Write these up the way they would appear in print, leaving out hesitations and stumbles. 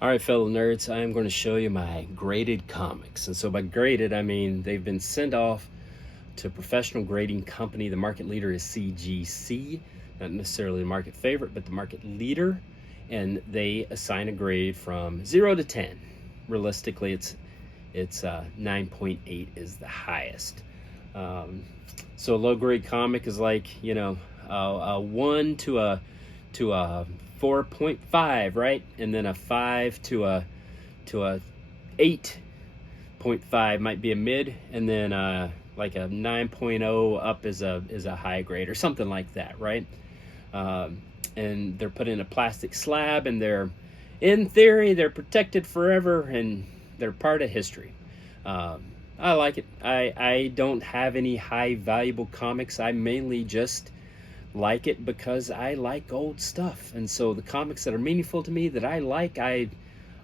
All right, fellow nerds, I am going to show you my graded comics. And so by graded, I mean they've been sent off to a professional grading company. The market leader is CGC, not necessarily the market favorite, but the market leader. And they assign a grade from 0 to 10. Realistically, it's 9.8 is the highest. So a low grade comic is like, you know, a 1 to a 4.5, right? And then a 5 to a 8.5 might be a mid, and then like a 9.0 up is a high grade or something like that, right? And they're put in a plastic slab, and they're, in theory, they're protected forever, and they're part of history. I like it. I don't have any high valuable comics. I mainly just like it because I like old stuff. And so the comics that are meaningful to me, that I like, I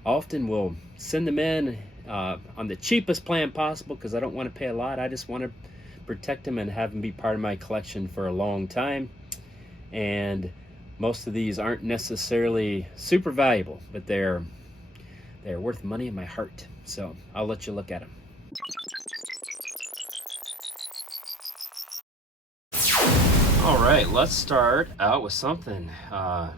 often will send them in on the cheapest plan possible because I don't want to pay a lot. I just want to protect them and have them be part of my collection for a long time. And most of these aren't necessarily super valuable, but they're worth money in my heart. So I'll let you look at them. All right, let's start out with something that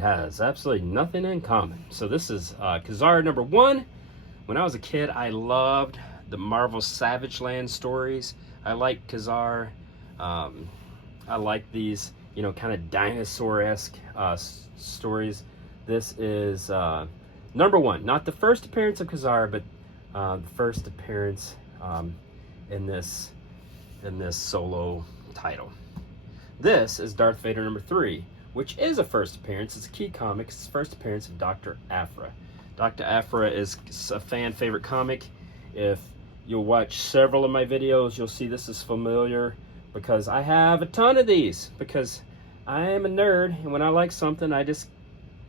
has absolutely nothing in common. So this is Ka-Zar #1. When I was a kid, I loved the Marvel Savage Land stories. I like Ka-Zar. I like these, you know, kind of dinosaur-esque stories. This is #1, not the first appearance of Ka-Zar, but the first appearance in this solo title. This is Darth Vader #3, which is a first appearance. It's a key comic. It's the first appearance of Dr. Aphra. Dr. Aphra is a fan favorite comic. If you'll watch several of my videos, you'll see this is familiar because I have a ton of these, because I am a nerd, and when I like something, I just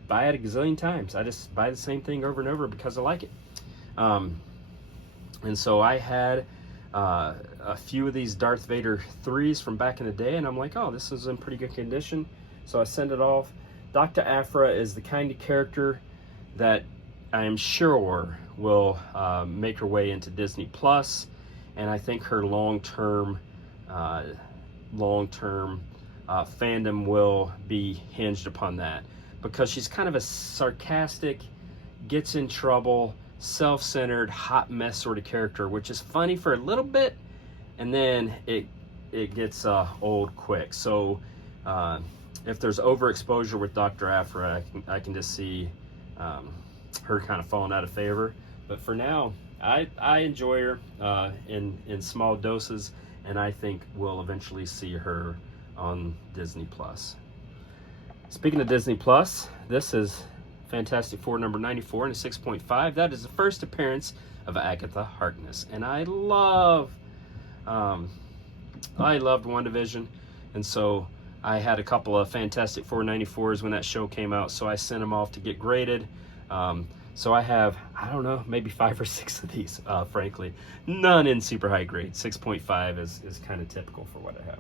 buy it a gazillion times. I just buy the same thing over and over because I like it. And so I had a few of these Darth Vader 3s from back in the day, and I'm like, oh, this is in pretty good condition. So I send it off. Dr. Aphra is the kind of character that I am sure will make her way into Disney Plus, and I think her long-term fandom will be hinged upon that, because she's kind of a sarcastic, gets in trouble, self-centered, hot mess sort of character, which is funny for a little bit, and then it gets old quick. So if there's overexposure with Dr. Aphra, I can just see her kind of falling out of favor. But for now, I enjoy her in small doses, and I think we'll eventually see her on Disney Plus. Speaking of Disney Plus, this is Fantastic Four #94 and a 6.5. That is the first appearance of Agatha Harkness, and I loved WandaVision, and so I had a couple of Fantastic Four #94s when that show came out, so I sent them off to get graded. So I have, I don't know, maybe 5 or 6 of these, frankly. None in super high grade. 6.5 is kind of typical for what I have.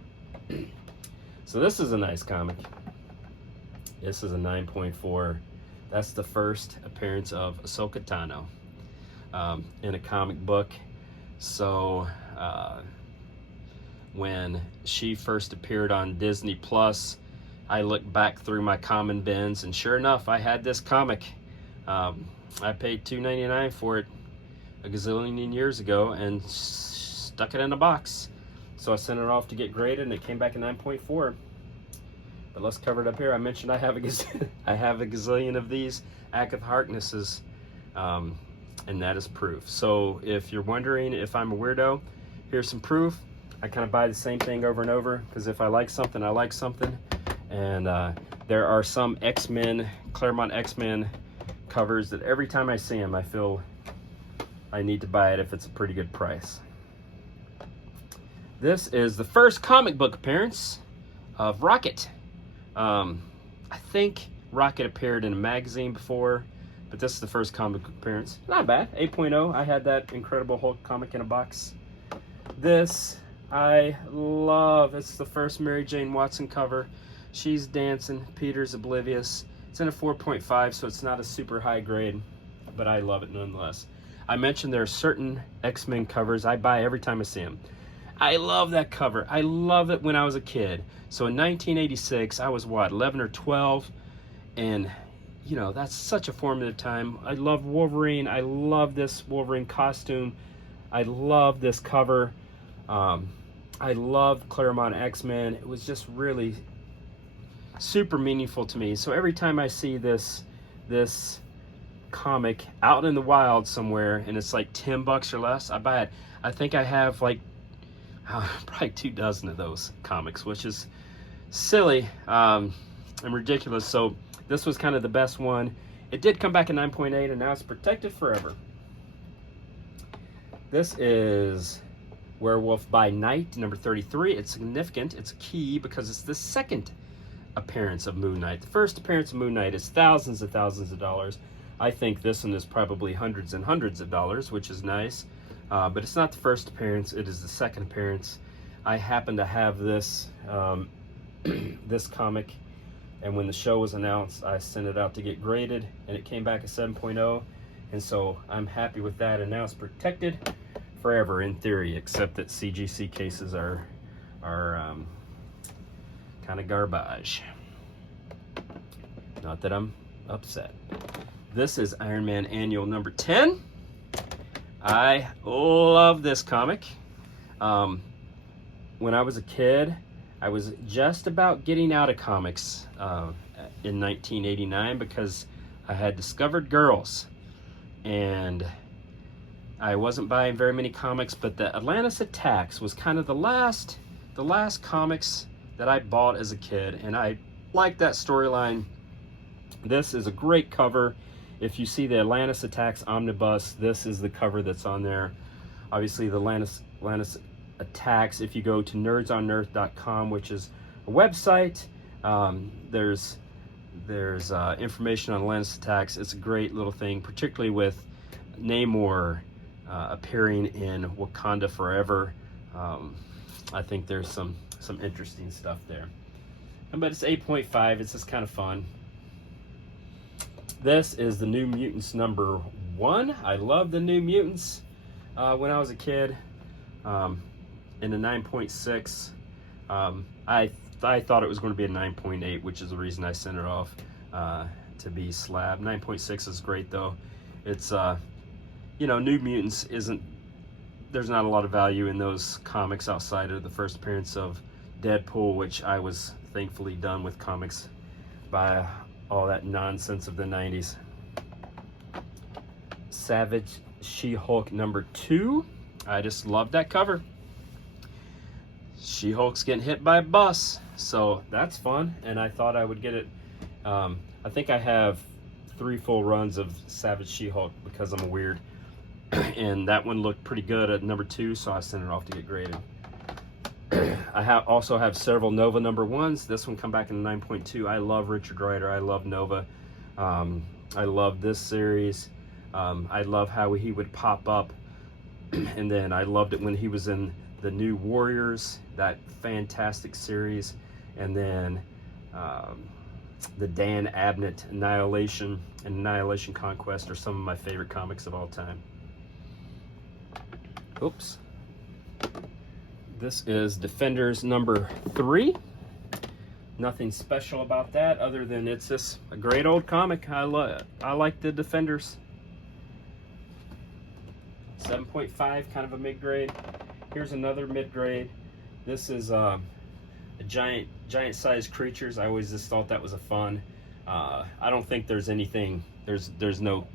So this is a nice comic. This is a 9.4. That's the first appearance of Ahsoka Tano in a comic book. So when she first appeared on Disney Plus, I looked back through my common bins, and sure enough, I had this comic. I paid $2.99 for it a gazillion years ago and stuck it in a box. So I sent it off to get graded, and it came back a 9.4. But let's cover it up here. I mentioned I have a gazillion of these Agatha Harknesses, and that is proof. So if you're wondering if I'm a weirdo, here's some proof. I kind of buy the same thing over and over, because if I like something, I like something. And there are some XMen, Claremont XMen covers that every time I see them, I feel I need to buy it if it's a pretty good price. This is the first comic book appearance of Rocket. I think Rocket appeared in a magazine before, but this is the first comic book appearance. Not bad, 8.0. I had that Incredible Hulk comic in a box. This I love. It's the first Mary Jane Watson cover. She's dancing, Peter's oblivious. It's in a 4.5, so it's not a super high grade, but I love it nonetheless. I mentioned there are certain X-Men covers I buy every time I see them. I love that cover. I love it when I was a kid. So in 1986, I was what, 11 or 12? And, you know, that's such a formative time. I love Wolverine. I love this Wolverine costume. I love this cover. I love Claremont X-Men. It was just really super meaningful to me. So every time I see this comic out in the wild somewhere and it's like $10 or less, I buy it. I think I have like probably 24 of those comics, which is silly and ridiculous. So this was kind of the best one. It did come back in 9.8 and now it's protected forever. This is Werewolf by Night, number 33. It's significant. It's a key because it's the second appearance of Moon Knight. The first appearance of Moon Knight is thousands of dollars. I think this one is probably hundreds and hundreds of dollars, which is nice. But it's not the first appearance. It is the second appearance. I happen to have this this comic, and when the show was announced, I sent it out to get graded, and it came back a 7.0, and so I'm happy with that, and now it's protected forever in theory, except that CGC cases are kind of garbage. Not that I'm upset. This is Iron Man Annual number 10. I love this comic. When I was a kid, I was just about getting out of comics in 1989 because I had discovered girls, and I wasn't buying very many comics, but the Atlantis Attacks was kind of the last comics that I bought as a kid, and I liked that storyline. This is a great cover. If you see the Atlantis Attacks Omnibus, this is the cover that's on there. Obviously, the Atlantis Attacks, if you go to nerdsonearth.com, which is a website, there's information on Atlantis Attacks. It's a great little thing, particularly with Namor appearing in Wakanda Forever. I think there's some interesting stuff there. But it's 8.5. It's just kind of fun. This is the New Mutants number 1. I love the New Mutants when I was a kid. In a 9.6. I thought it was going to be a 9.8, which is the reason I sent it off to be slab. 9.6 is great though. It's you know, New Mutants there's not a lot of value in those comics outside of the first appearance of Deadpool, which I was thankfully done with comics by all that nonsense of the 90s. Savage She-Hulk number 2. I just love that cover. She-Hulk's getting hit by a bus, so that's fun, and I thought I would get it. I think I have 3 full runs of Savage She-Hulk because I'm a weird, and that one looked pretty good at number 2, so I sent it off to get graded. I also have several Nova number 1s. This one come back in 9.2. I love Richard Rider. I love Nova. I love this series. I love how he would pop up, and then I loved it when he was in the New Warriors, that fantastic series, and then the Dan Abnett Annihilation and Annihilation Conquest are some of my favorite comics of all time. Oops. This is Defenders number 3. Nothing special about that other than it's just a great old comic. I like the Defenders. 7.5, kind of a mid-grade. Here's another mid-grade. This is a giant-sized creatures. I always just thought that was a fun. I don't think there's anything. There's no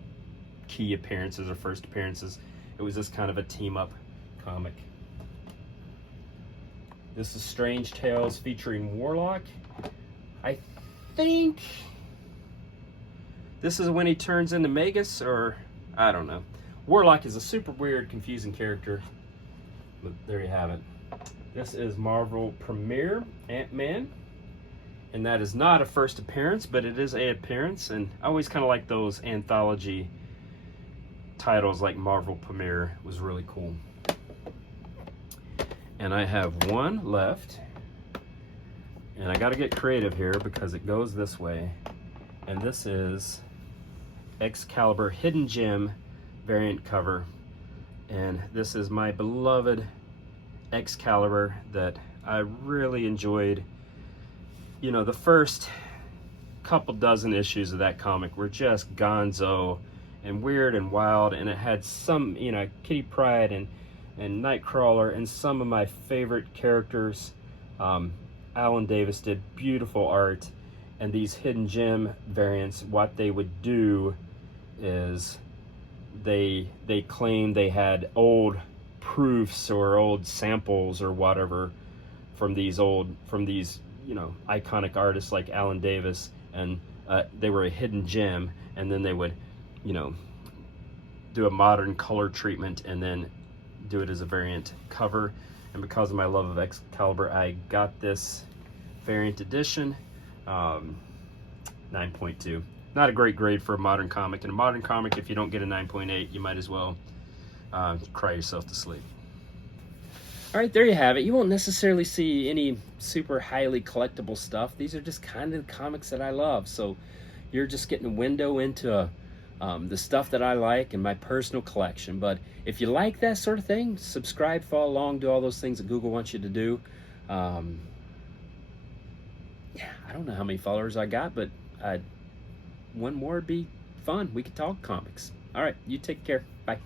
key appearances or first appearances. It was just kind of a team-up comic. This is Strange Tales featuring Warlock. I think this is when he turns into Magus, or I don't know. Warlock is a super weird, confusing character, but there you have it. This is Marvel Premiere Ant-Man, and that is not a first appearance, but it is an appearance, and I always kind of like those anthology titles like Marvel Premiere. It was really cool. And I have one left, and I got to get creative here because it goes this way, and this is Excalibur Hidden Gem variant cover. And this is my beloved Excalibur that I really enjoyed. You know, the first couple dozen issues of that comic were just gonzo and weird and wild, and it had some, you know, Kitty Pryde and Nightcrawler and some of my favorite characters. Alan Davis did beautiful art, and these Hidden Gem variants, what they would do is they claimed they had old proofs or old samples or whatever from these you know, iconic artists like Alan Davis, and they were a hidden gem, and then they would, you know, do a modern color treatment and then do it as a variant cover. And because of my love of Excalibur, I got this variant edition. 9.2. Not a great grade for a modern comic. In a modern comic, if you don't get a 9.8, you might as well cry yourself to sleep. All right, there you have it. You won't necessarily see any super highly collectible stuff. These are just kind of the comics that I love. So you're just getting a window into the stuff that I like and my personal collection. But if you like that sort of thing, subscribe, follow along, do all those things that Google wants you to do. Yeah, I don't know how many followers I got, but one more would be fun. We could talk comics. All right, you take care. Bye.